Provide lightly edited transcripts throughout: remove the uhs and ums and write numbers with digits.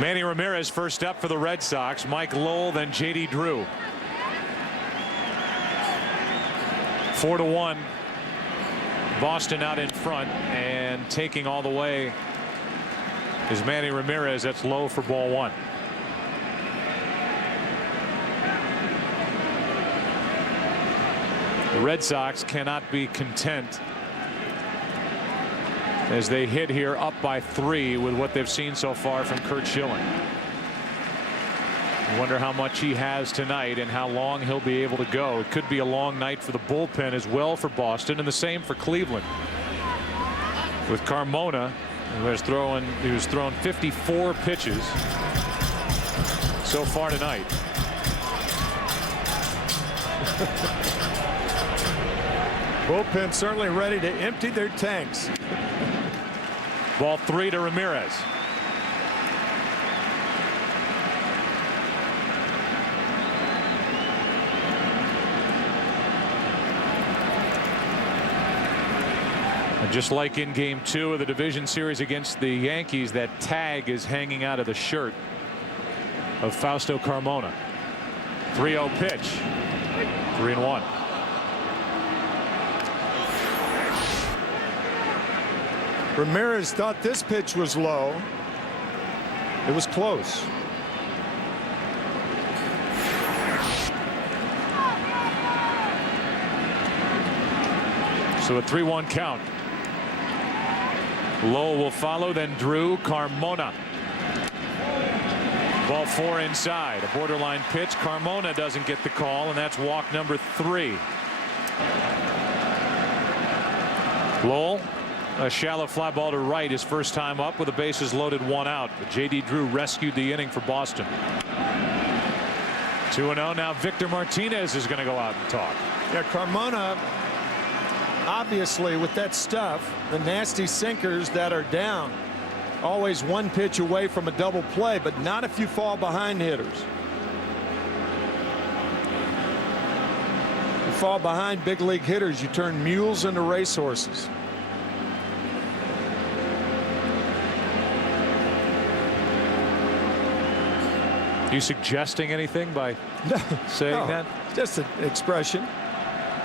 Manny Ramirez first up for the Red Sox. Mike Lowell, then J.D. Drew. 4-1. Boston out in front, and taking all the way is Manny Ramirez. That's low for ball one. The Red Sox cannot be content as they hit here up by 3 with what they've seen so far from Curt Schilling. I wonder how much he has tonight and how long he'll be able to go. It could be a long night for the bullpen as well for Boston, and the same for Cleveland. With Carmona, who was thrown 54 pitches so far tonight. Bullpen certainly ready to empty their tanks. Ball 3 to Ramirez. And just like in game 2 of the division series against the Yankees, that tag is hanging out of the shirt of Fausto Carmona. 3-0 pitch. 3-1. Ramirez thought this pitch was low. It was close. So a 3-1 count. Lowell will follow, then Drew. Carmona. Ball 4 inside. A borderline pitch. Carmona doesn't get the call, and that's walk number 3. Lowell, a shallow fly ball to right, his first time up with the bases loaded, 1 out. But J.D. Drew rescued the inning for Boston. 2-0. Now Victor Martinez is going to go out and talk. Yeah, Carmona, obviously with that stuff, the nasty sinkers that are down, always 1 pitch away from a double play, but not if you fall behind hitters. You fall behind big league hitters, you turn mules into racehorses. Are you suggesting anything by saying that? Just an expression.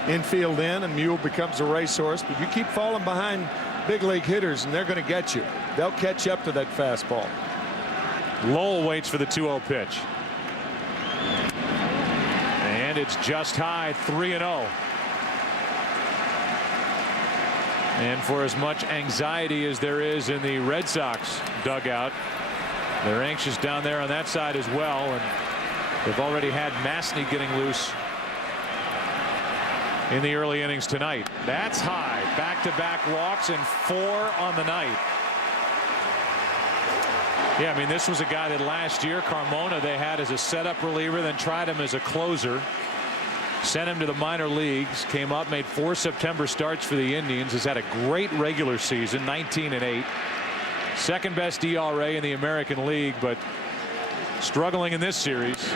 Infield in, and mule becomes a racehorse, but you keep falling behind big league hitters and they're going to get you. They'll catch up to that fastball. Lowell waits for the 2-0 pitch. And it's just high. 3-0. And for as much anxiety as there is in the Red Sox dugout, they're anxious down there on that side as well, and they've already had Masney getting loose in the early innings tonight. That's high. Back-to-back walks and 4 on the night. Yeah, I mean, this was a guy that last year, Carmona, they had as a setup reliever, then tried him as a closer. Sent him to the minor leagues, came up, made 4 September starts for the Indians, has had a great regular season, 19-8. Second best ERA in the American League, but struggling in this series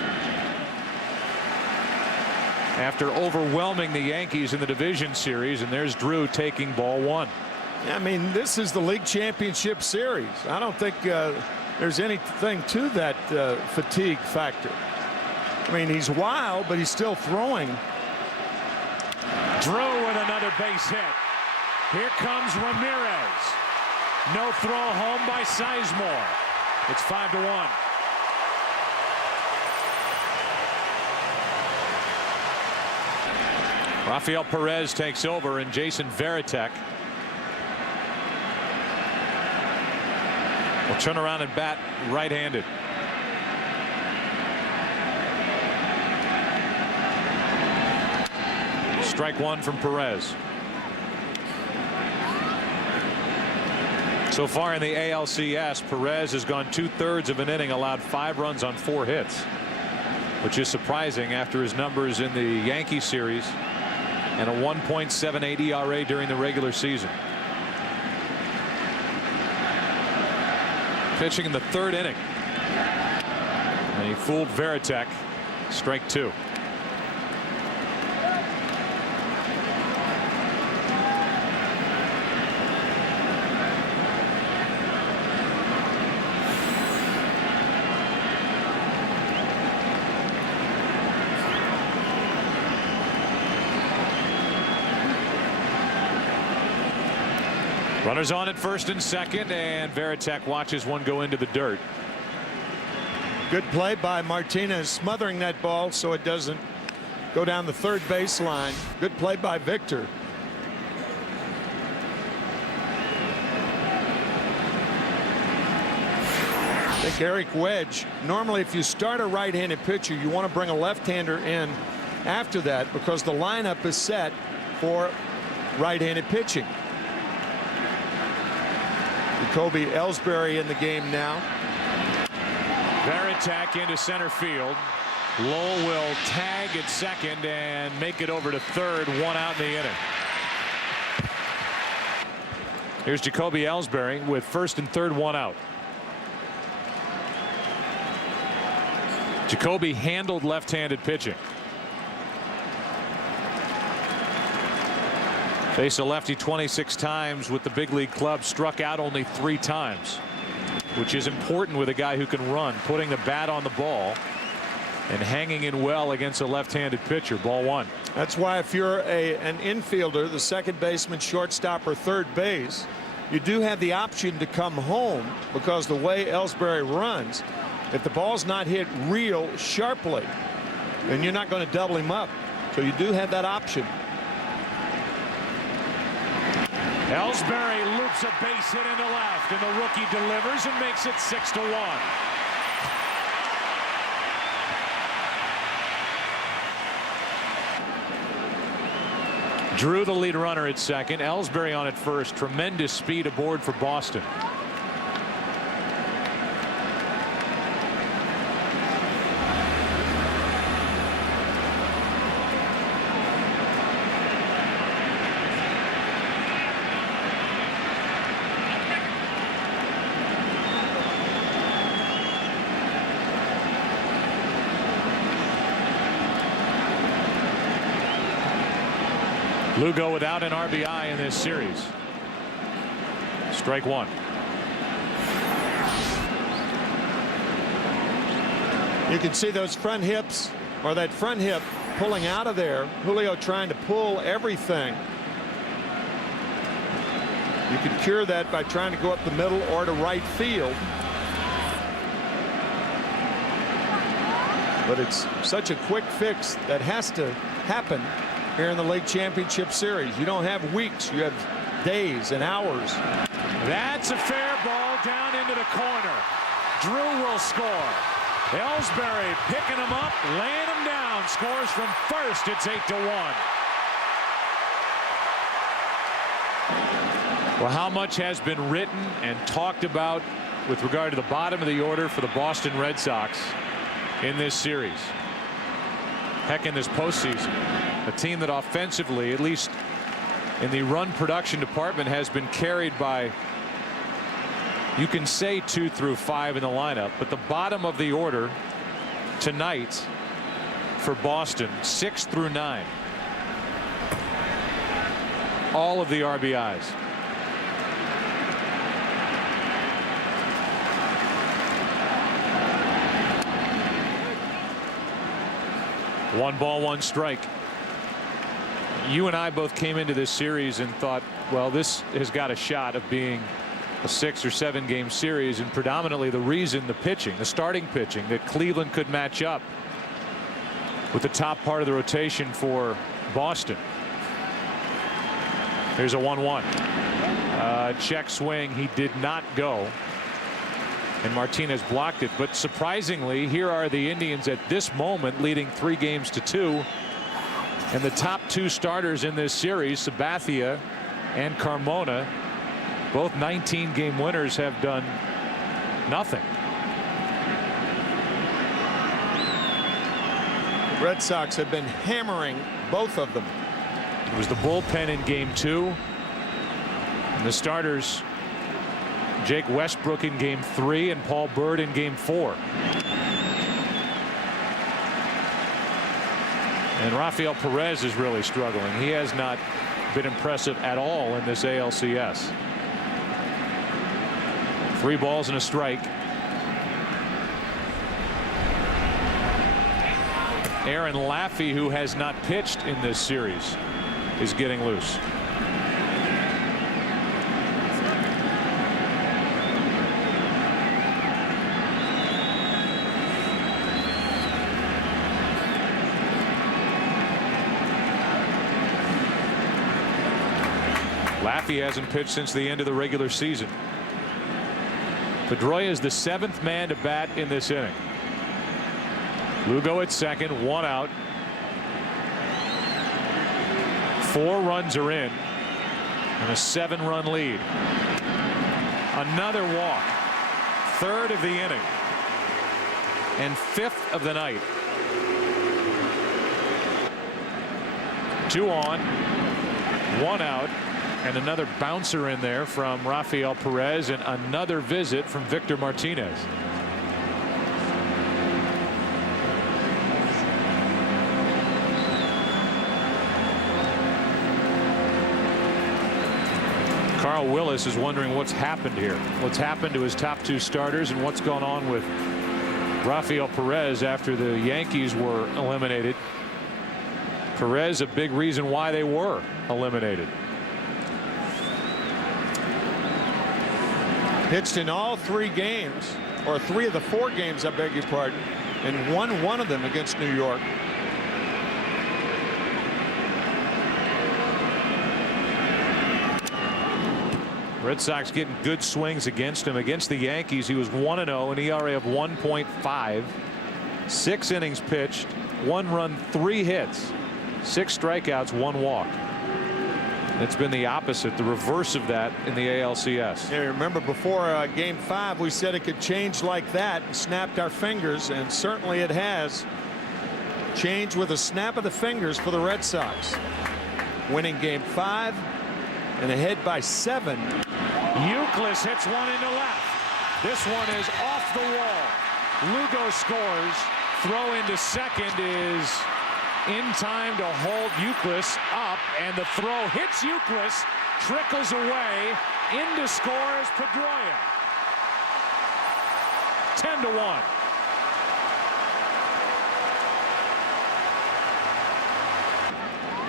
after overwhelming the Yankees in the division series. And there's Drew taking ball 1. I mean, this is the league championship series. I don't think there's anything to that fatigue factor. I mean, he's wild, but he's still throwing. Drew with another base hit. Here comes Ramirez. No throw home by Sizemore. It's 5-1. Rafael Perez takes over, and Jason Varitek will turn around and bat right-handed. Strike 1 from Perez. So far in the ALCS, Perez has gone 2/3 of an inning, allowed 5 runs on 4 hits, which is surprising after his numbers in the Yankee series and a 1.78 ERA during the regular season. Pitching in the 3rd inning, and he fooled Varitek. Strike 2. Runners on at first and second, and Varitek watches one go into the dirt. Good play by Martinez, smothering that ball so it doesn't go down the third baseline. Good play by Victor. I think Eric Wedge, normally if you start a right-handed pitcher, you want to bring a left-hander in after that because the lineup is set for right-handed pitching. Jacoby Ellsbury in the game now. Varitek into center field. Lowell will tag at second and make it over to third. One out in the inning. Here's Jacoby Ellsbury with first and third, one out. Jacoby handled left-handed pitching. Faced a lefty 26 times with the big league club, struck out only 3 times, which is important with a guy who can run, putting the bat on the ball and hanging in well against a left-handed pitcher. Ball 1. That's why if you're an infielder, the second baseman, shortstop, or third base, you do have the option to come home because the way Ellsbury runs, if the ball's not hit real sharply, then you're not going to double him up. So you do have that option. Ellsbury loops a base hit into left, and the rookie delivers and makes it 6-1. Drew the lead runner at second. Ellsbury on at first. Tremendous speed aboard for Boston. Lugo without an RBI in this series. Strike 1. You can see those front hips, or that front hip pulling out of there. Julio trying to pull everything. You can cure that by trying to go up the middle or to right field. But it's such a quick fix that has to happen here in the league championship series. You don't have weeks, you have days and hours. That's a fair ball down into the corner. Drew will score. Ellsbury picking him up, laying him down, scores from first. It's 8-1. Well, how much has been written and talked about with regard to the bottom of the order for the Boston Red Sox in this series? Heck, in this postseason, a team that offensively, at least in the run production department, has been carried by, you can say 2 through 5 in the lineup, but the bottom of the order tonight for Boston, 6 through 9. All of the RBIs. One ball, one strike. You and I both came into this series and thought, well, this has got a shot of being a 6 or 7 game series, and predominantly the reason the pitching, the starting pitching, that Cleveland could match up with the top part of the rotation for Boston. Here's a 1-1. Check swing. He did not go, and Martinez blocked it. But surprisingly, here are the Indians at this moment leading 3-2, and the top 2 starters in this series, Sabathia and Carmona, both 19-game winners, have done nothing. The Red Sox have been hammering both of them. It was the bullpen in game 2, and the starters, Jake Westbrook in game 3 and Paul Bird in game 4. And Rafael Perez is really struggling. He has not been impressive at all in this ALCS. 3 balls and a strike. Aaron Laffey, who has not pitched in this series, is getting loose. Laffey hasn't pitched since the end of the regular season. Pedroia is the 7th man to bat in this inning. Lugo at second, 1 out. 4 runs are in and a 7-run lead. Another walk. 3rd of the inning and 5th of the night. 2 on, 1 out, and another bouncer in there from Rafael Perez, and another visit from Victor Martinez. Carl Willis is wondering what's happened here. What's happened to his top 2 starters and what's gone on with Rafael Perez after the Yankees were eliminated. Perez a big reason why they were eliminated. Pitched in all 3 games, or 3 of the 4 games, I beg your pardon, and won 1 of them against New York. Red Sox getting good swings against him. Against the Yankees, he was 1-0, an ERA of 1.5. 6 innings pitched, 1 run, 3 hits, 6 strikeouts, 1 walk. It's been the opposite, the reverse of that in the ALCS. Yeah, remember before game 5 we said it could change like that and snapped our fingers, and certainly it has changed with a snap of the fingers for the Red Sox, winning game 5 and ahead by 7. Euclid hits one into left. This one is off the wall. Lugo scores. Throw into second is in time to hold Euclid up, and the throw hits Euclid, trickles away. In to score is Pedroia. 10-1.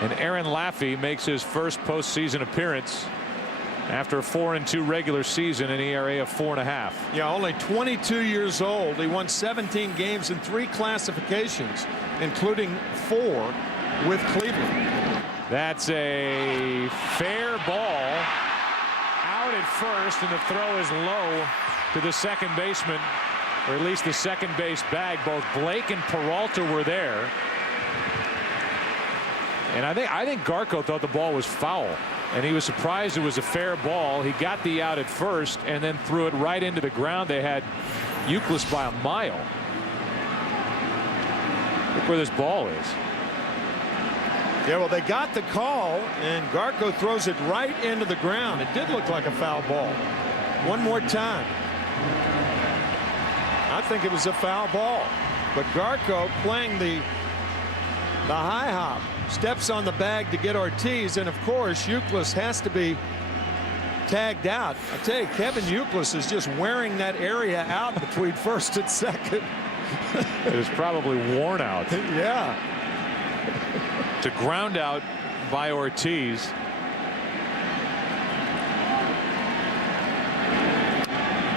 And Aaron Laffey makes his first postseason appearance after a 4-2 regular season, an ERA of 4.5. Yeah, only 22 years old. He won 17 games in 3 classifications, including 4 with Cleveland. That's a fair ball out at first, and the throw is low to the second baseman, or at least the second base bag. Both Blake and Peralta were there. And I think Garco thought the ball was foul, and he was surprised it was a fair ball. He got the out at first and then threw it right into the ground. They had Euclid by a mile. Look where this ball is. Yeah, well, they got the call, and Garco throws it right into the ground. It did look like a foul ball. One more time. I think it was a foul ball, but Garco playing the high hop, steps on the bag to get Ortiz, and of course Euclid has to be tagged out. I tell you, Kevin Euclid is just wearing that area out between first and second. It is probably worn out. Yeah. To ground out by Ortiz.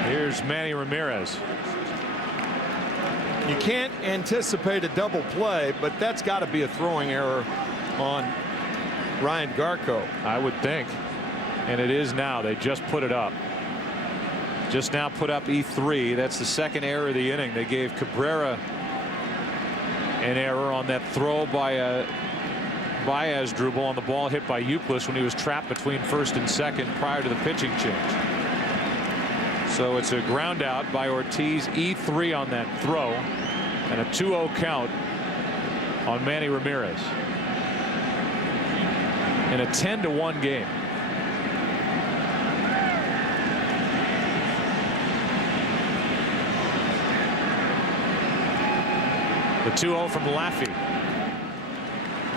Here's Manny Ramirez. You can't anticipate a double play, but that's got to be a throwing error on Ryan Garco. I would think. And it is now. They just put it up. Just now put up E3. That's the second error of the inning. They gave Cabrera an error on that throw by Baez dribble on the ball hit by Euclid when he was trapped between first and second prior to the pitching change. So it's a ground out by Ortiz, E3 on that throw, and a 2-0 count on Manny Ramirez in a 10-1 game. The 2-0 from Laffey.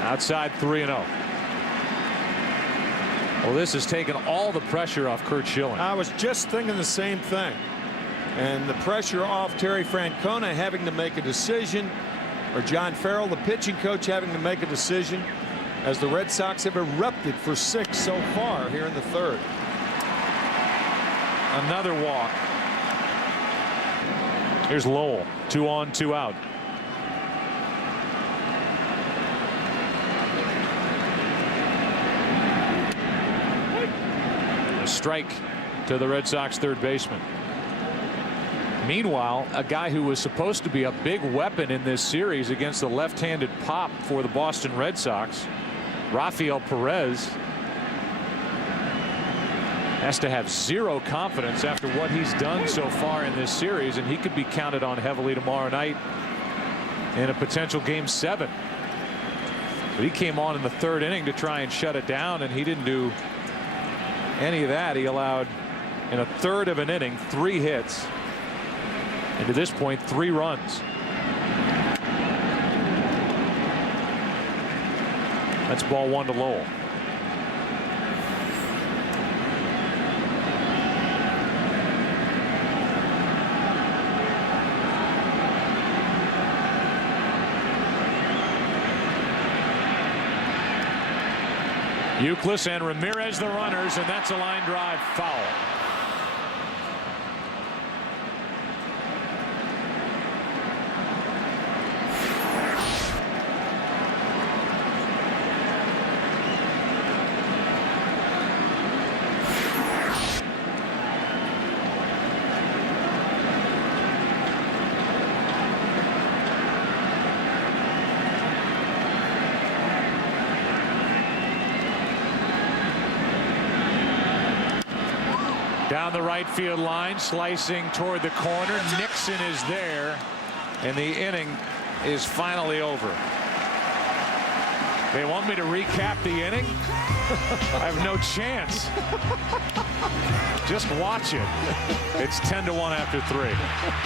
Outside 3-0. Well, this has taken all the pressure off Curt Schilling. I was just thinking the same thing. And the pressure off Terry Francona having to make a decision, or John Farrell, the pitching coach, having to make a decision, as the Red Sox have erupted for 6 so far here in the 3rd. Another walk. Here's Lowell. 2 on, 2 out. strike to the Red Sox third baseman. Meanwhile, a guy who was supposed to be a big weapon in this series against the left-handed pop for the Boston Red Sox, Rafael Perez, has to have zero confidence after what he's done so far in this series, and he could be counted on heavily tomorrow night in a potential Game 7. But he came on in the third inning to try and shut it down, and he didn't do any of that. He allowed, in a third of an inning, 3 hits, and to this point 3 runs. That's ball 1 to Lowell. Euclid and Ramirez the runners, and that's a line drive foul. Down the right field line, slicing toward the corner. Nixon is there, and the inning is finally over. They want me to recap the inning? I have no chance. Just watch it. It's 10-1 after 3.